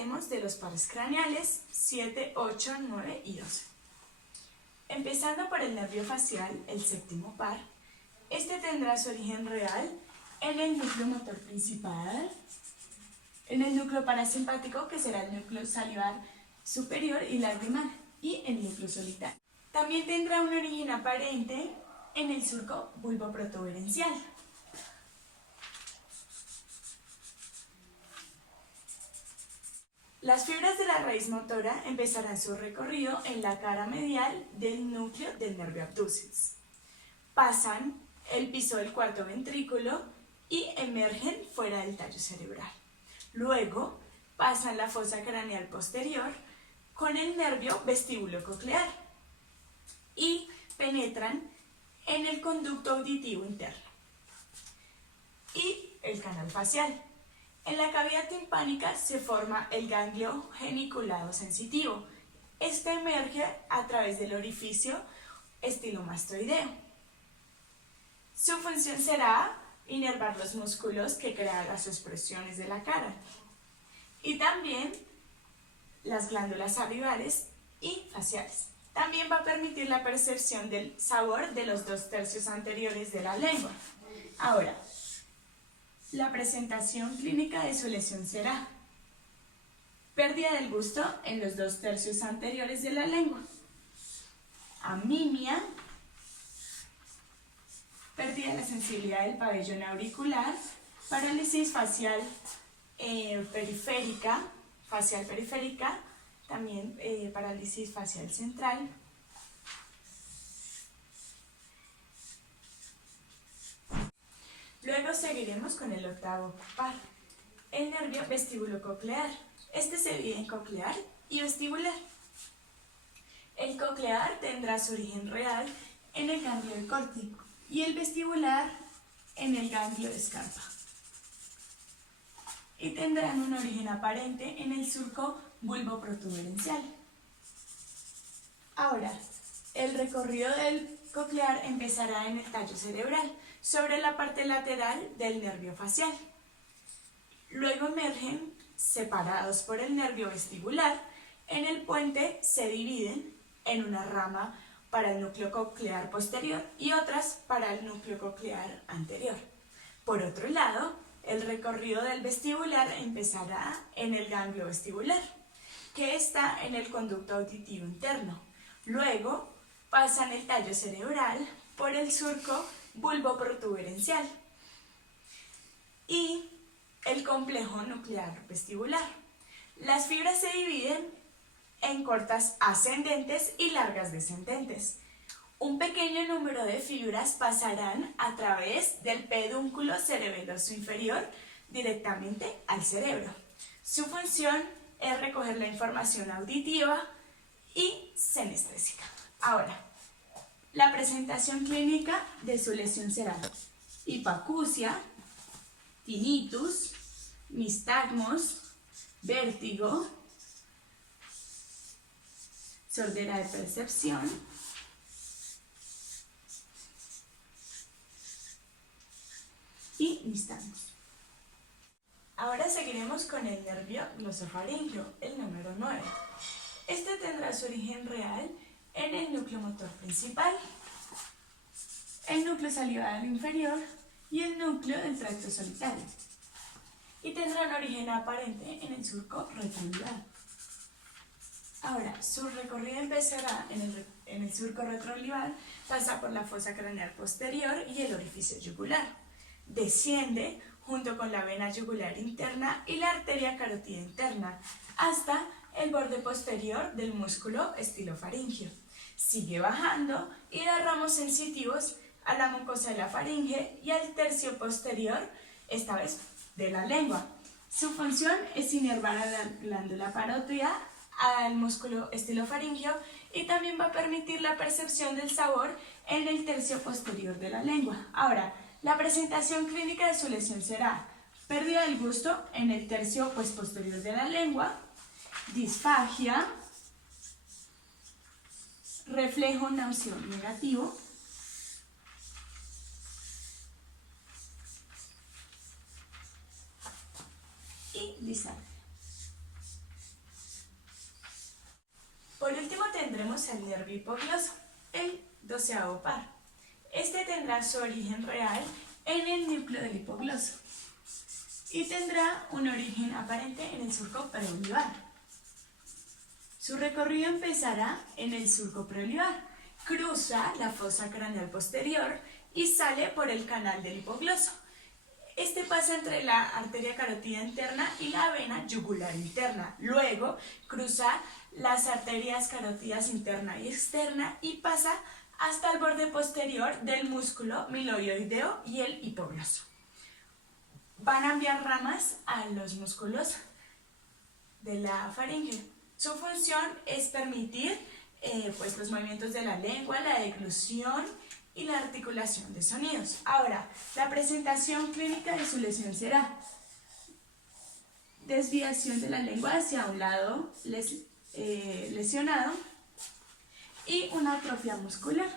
hablaremos de los pares craneales 7, 8, 9 y 12. Empezando por el nervio facial, el séptimo par, este tendrá su origen real en el núcleo motor principal, en el núcleo parasimpático, que será el núcleo salivar superior y lagrimal, y el núcleo solitario. También tendrá un origen aparente en el surco bulboprotuberencial. Las fibras de la raíz motora empezarán su recorrido en la cara medial del núcleo del nervio abducens. Pasan el piso del cuarto ventrículo y emergen fuera del tallo cerebral. Luego pasan la fosa craneal posterior con el nervio vestíbulo coclear y penetran en el conducto auditivo interno y el canal facial. En la cavidad timpánica se forma el ganglio geniculado sensitivo. Este emerge a través del orificio estilomastoideo. Su función será inervar los músculos que crean las expresiones de la cara y también las glándulas salivares y faciales. También va a permitir la percepción del sabor de los 2/3 anteriores de la lengua. Ahora, la presentación clínica de su lesión será pérdida del gusto en los 2/3 anteriores de la lengua, amimia, pérdida de la sensibilidad del pabellón auricular, parálisis facial periférica, también parálisis facial central, Luego seguiremos con el octavo par, el nervio vestíbulo-coclear. Este se divide en coclear y vestibular. El coclear tendrá su origen real en el ganglio del córtico y el vestibular en el ganglio de Scarpa. Y tendrán un origen aparente en el surco bulboprotuberencial. Ahora, el recorrido del coclear empezará en el tallo cerebral, sobre la parte lateral del nervio facial. Luego emergen, separados por el nervio vestibular, en el puente se dividen en una rama para el núcleo coclear posterior y otras para el núcleo coclear anterior. Por otro lado, el recorrido del vestibular empezará en el ganglio vestibular, que está en el conducto auditivo interno. Luego pasan el tallo cerebral por el surco bulboprotuberencial y el complejo nuclear vestibular. Las fibras se dividen en cortas ascendentes y largas descendentes. Un pequeño número de fibras pasarán a través del pedúnculo cerebeloso inferior directamente al cerebro. Su función es recoger la información auditiva y senestésica. Ahora, la presentación clínica de su lesión será hipacusia, tinnitus, nistagmos, vértigo, sordera de percepción, y nistagmos. Ahora seguiremos con el nervio glosofaríngeo, el número 9. Este tendrá su origen real en el núcleo motor principal, el núcleo salivar inferior y el núcleo del tracto solitario, y tendrá un origen aparente en el surco retroolivar. Ahora, su recorrido empezará en el surco retroolivar, pasa por la fosa craneal posterior y el orificio yugular, desciende junto con la vena yugular interna y la arteria carótida interna hasta el borde posterior del músculo estilofaríngeo. Sigue bajando y da ramos sensitivos a la mucosa de la faringe y al tercio posterior, esta vez de la lengua. Su función es inervar a la glándula parótida, al músculo estilofaríngeo, y también va a permitir la percepción del sabor en el tercio posterior de la lengua. Ahora, la presentación clínica de su lesión será pérdida del gusto en el tercio posterior de la lengua, disfagia, reflejo náuseo negativo, y disartria. tendremos el nervio hipogloso, el 12º par. Este tendrá su origen real en el núcleo del hipogloso y tendrá un origen aparente en el surco preolivar. Su recorrido empezará en el surco preolivar, cruza la fosa craneal posterior y sale por el canal del hipogloso. Este pasa entre la arteria carótida interna y la vena yugular interna. Luego cruza las arterias carótidas interna y externa y pasa hasta el borde posterior del músculo miloioideo y el hipogloso. Van a enviar ramas a los músculos de la faringe. Su función es permitir los movimientos de la lengua, la deglución y la articulación de sonidos. Ahora, la presentación clínica de su lesión será desviación de la lengua hacia un lado lesionado y una atrofia muscular.